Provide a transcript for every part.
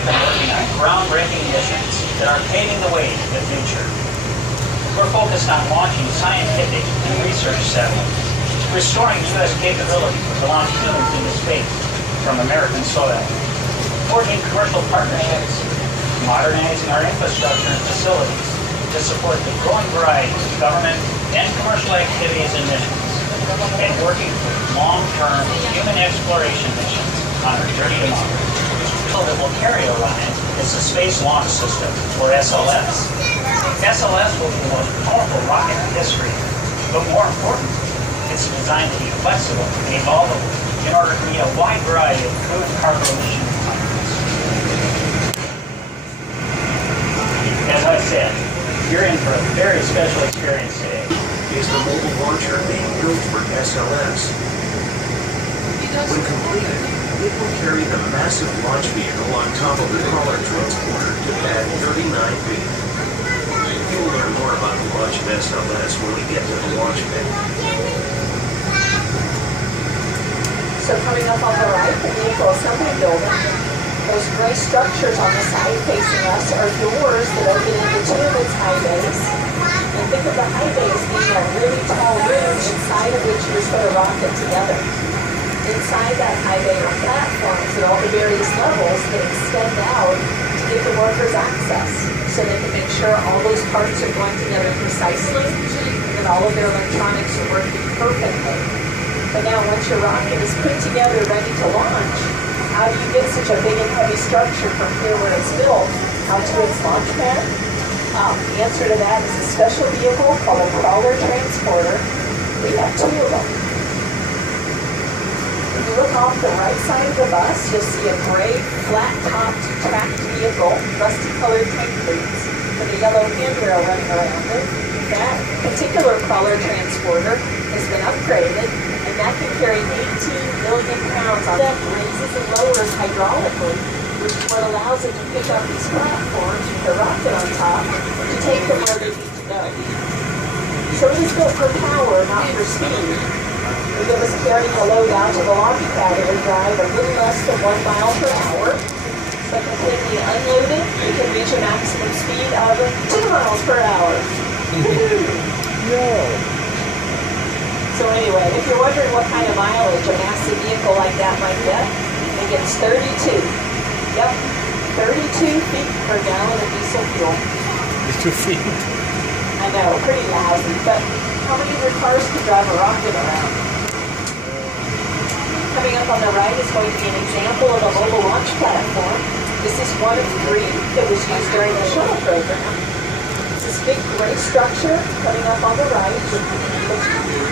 we've been working on groundbreaking missions that are paving the way to the future. We're focused on launching scientific and research satellites, restoring U.S. capability to launch humans into space from American soil, forging commercial partnerships, modernizing our infrastructure and facilities to support the growing variety of government and commercial activities and missions, and working for long-term human exploration missions on our journey to Mars. That will carry Orion is the Space Launch System, or SLS. SLS will be the most powerful rocket in history, but more important, it's designed to be flexible and evolvable in order to meet a wide variety of crew and cargo mission requirements. As I said, you're in for a very special experience today. Is the mobile launcher being built for SLS? When completed, it will carry the massive launch vehicle on top of the crawler transporter to pad 39 feet. You'll learn more about the launch of SLS when we get to the launch pad. So coming up on the right, the vehicle assembly building. Those gray structures on the side facing us are doors that open into two of its high bays. And think of the high bay as being a really tall room inside of which you just put a rocket together. Inside that high bay are platforms at all the various levels that extend out to give the workers access so they can make sure all those parts are going together precisely and that all of their electronics are working perfectly. But now once your rocket is put together ready to launch, how do you get such a big and heavy structure from here where it's built out to its launch pad? The answer to that is a special vehicle called a crawler transporter. We have two of them. If you look off the right side of the bus, you'll see a gray, flat-topped, tracked vehicle, rusty-colored tank boots, with a yellow handrail running around it. That particular crawler transporter has been upgraded, and that can carry 18 million pounds on that raises and lowers hydraulically, which is what allows it to pick up these platforms with a rocket on top to take them where they need to go. So it is built for power, not for speed. It gives us carrying a load out to the launch pad. It would drive a little less than 1 mile per hour. So completely unloaded, we can reach a maximum speed of 2 miles per hour. So anyway, if you're wondering what kind of mileage a massive vehicle like that might get, it gets 32. Yep, 32 feet per gallon of diesel fuel. 2 feet. I know, pretty lousy, but how many of your cars can drive a rocket around? Coming up on the right is going to be an example of a mobile launch platform. This is one of 3 that was used during the shuttle program. This big gray structure coming up on the right,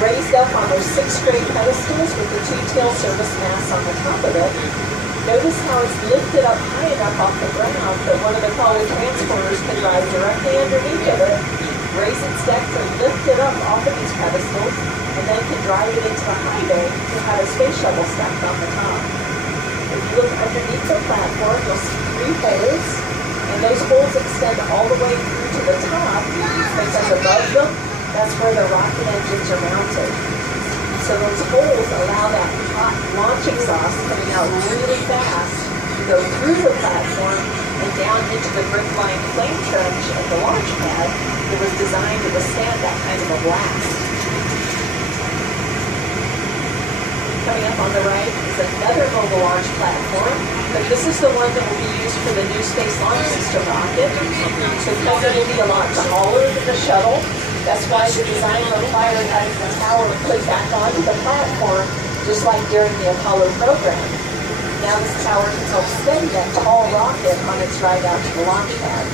raised up on those 6 straight pedestals with the 2 tail service masts on the top of it. Notice how it's lifted up high enough off the ground that one of the crawler transporters can drive directly underneath of it, raise its deck and lift it up off of these pedestals, and then can drive it into the high bay to have a space shuttle stacked on the top. If you look underneath the platform, you'll see 3 holes, and those holes extend all the way through to the top, because above them, that's where the rocket engines are mounted. So those holes allow that hot launch exhaust coming out really fast to go through the platform and down into the brick-lined flame trench of the launch pad that was designed to withstand that kind of a blast. Coming up on the right is another mobile launch platform, but this is the one that will be used for the new Space Launch System rocket. So because it will be a lot taller than the shuttle, that's why the design required having the tower put back onto the platform, just like during the Apollo program. Now this tower can help steady that tall rocket on its ride out to the launch pad.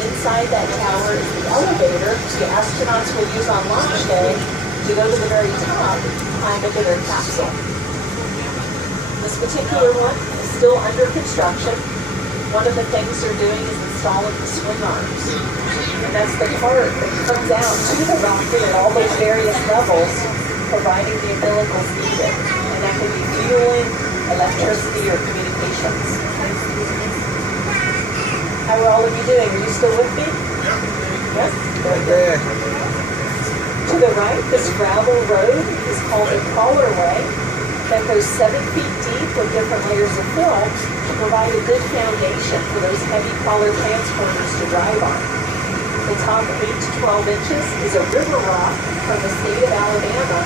Inside that tower is the elevator the astronauts will use on launch day to go to the very top and climb into their capsule. This particular one is still under construction. One of the things they're doing is installing the swing arms. And that's the part that comes out to the rocket at all those various levels, providing the umbilicals needed. And that can be fueling, electricity, or communications. How are all of you doing? Are you still with me? Yes? Very good. To the right, this gravel road is called a crawler way. that goes 7 feet deep with different layers of fill to provide a good foundation for those heavy crawler transporters to drive on. The top 8 to 12 inches is a river rock from the state of Alabama,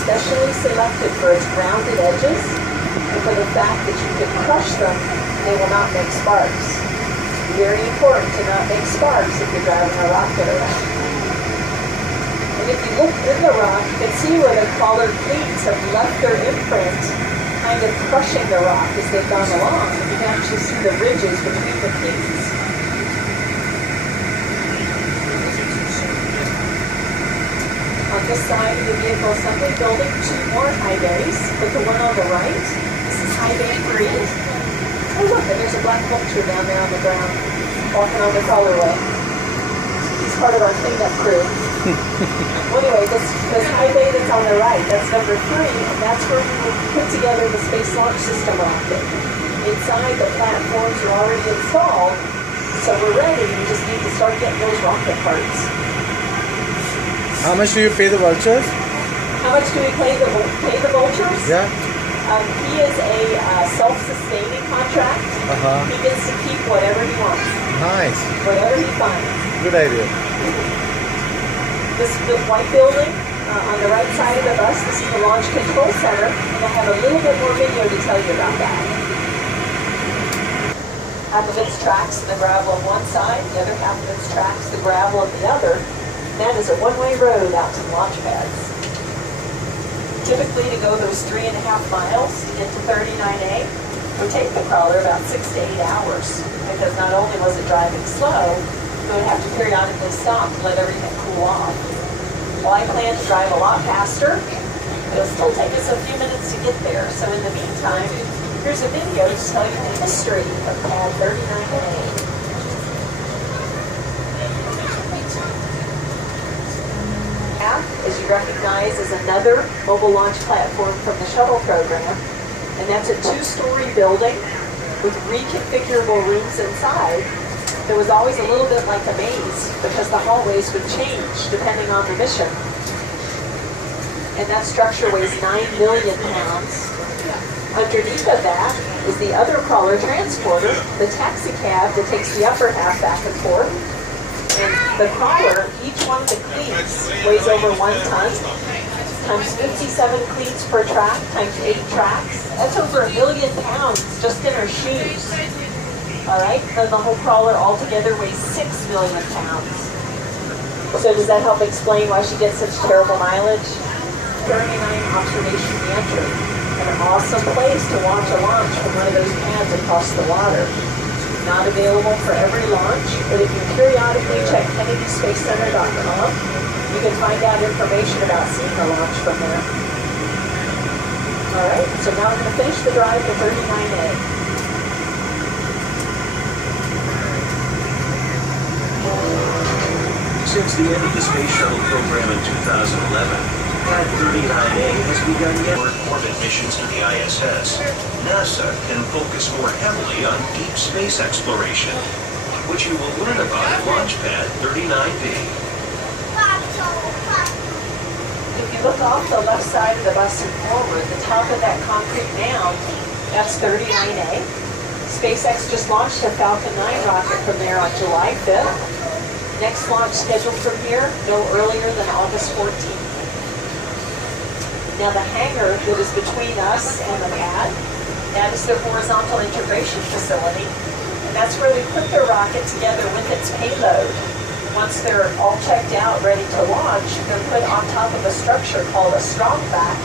specially selected for its rounded edges and for the fact that you can crush them and they will not make sparks. Very important to not make sparks if you're driving a rocket around. And if you look in the rock, you can see where the crawler cleats have left their imprint, kind of crushing the rock as they've gone along. And you can actually see the ridges between the cleats. On this side of the vehicle assembly building, 2 more high bays. Look at the one on the right. This is high bay 3. Oh look, and there's a black vulture down there on the ground, walking on the crawlerway. He's part of our cleanup crew. Well, anyway, this high bay that's on the right, that's number 3, and that's where we will put together the Space Launch System rocket. Inside, the platforms are already installed, so we're ready. We just need to start getting those rocket parts. How much do you pay the vultures? How much do we pay the vultures? Yeah. He is a self-sustaining contract. He gets to keep whatever he wants. Nice. Whatever he finds. Good idea. This white building on the right side of the bus, this is the Launch Control Center, and I have a little bit more video to tell you about that. Half of its tracks the gravel on one side, the other half of its tracks the gravel on the other. And that is a one-way road out to the launch pads. Typically, to go those 3.5 miles to get to 39A would take the crawler about 6 to 8 hours, because not only was it driving slow, it would have to periodically stop and let everything cool off. Well, I plan to drive a lot faster. It'll still take us a few minutes to get there, so in the meantime, here's a video to tell you the history of pad 39A. As you recognize, is another mobile launch platform from the shuttle program, and that's a 2-story building with reconfigurable rooms inside. There was always a little bit like a maze because the hallways would change depending on the mission. And that structure weighs 9 million pounds. Underneath of that is the other crawler transporter, the taxi cab that takes the upper half back and forth. And the crawler, each one of the cleats weighs over 1 ton, times 57 cleats per track, times 8 tracks. That's over 1 million pounds just in her shoes. All right, then the whole crawler altogether weighs 6 million pounds. So does that help explain why she gets such terrible mileage? 39 Observation Gantry, an awesome place to watch a launch from one of those pads across the water. Not available for every launch, but if you periodically check KennedySpaceCenter.com, you can find out information about seeing a launch from there. All right, so now I'm going to finish the drive to 39A. Since the end of the Space Shuttle program in 2011, Pad 39A has begun yet orbit missions to the ISS. NASA can focus more heavily on deep space exploration, which you will learn about at Launchpad 39B. If you look off the left side of the bus and forward, the top of that concrete mound, that's 39A. SpaceX just launched a Falcon 9 rocket from there on July 5th. Next launch scheduled from here no earlier than August 14th. Now the hangar that is between us and the pad, that is the horizontal integration facility, and that's where they put their rocket together with its payload. Once they're all checked out, ready to launch, they're put on top of a structure called a strong back,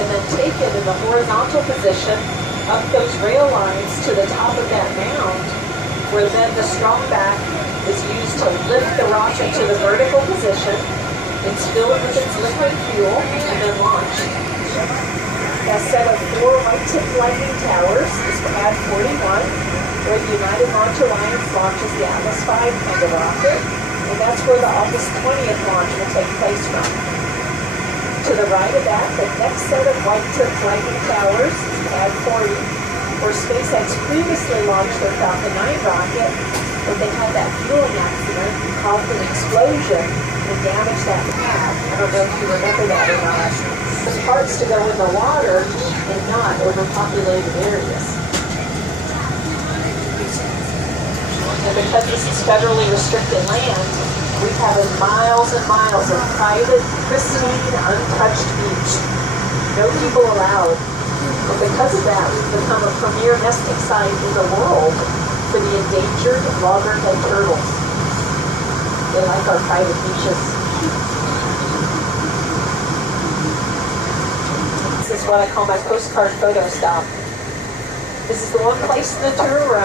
and then taken in the horizontal position up those rail lines to the top of that mound, where then the strong back is used to lift the rocket to the vertical position. It's filled with its liquid fuel and then launched. A set of 4 white-tipped Lightning towers is Pad 41, where the United Launch Alliance launches the Atlas V kind of rocket, and that's where the August 20th launch will take place from. To the right of that, the next set of white-tipped Lightning towers is Pad 40, where SpaceX previously launched their Falcon 9 rocket, but they had that fueling accident and caused an explosion and damaged that pad. I don't know if you remember that or not. The parts to go in the water and not overpopulated areas. And because this is federally restricted land, we have miles and miles of private, pristine, untouched beach. No people allowed. And because of that, we've become a premier nesting site in the world for the endangered loggerhead turtles. They like our private beaches. This is what I call my postcard photo stop. This is the one place in the tour where I'm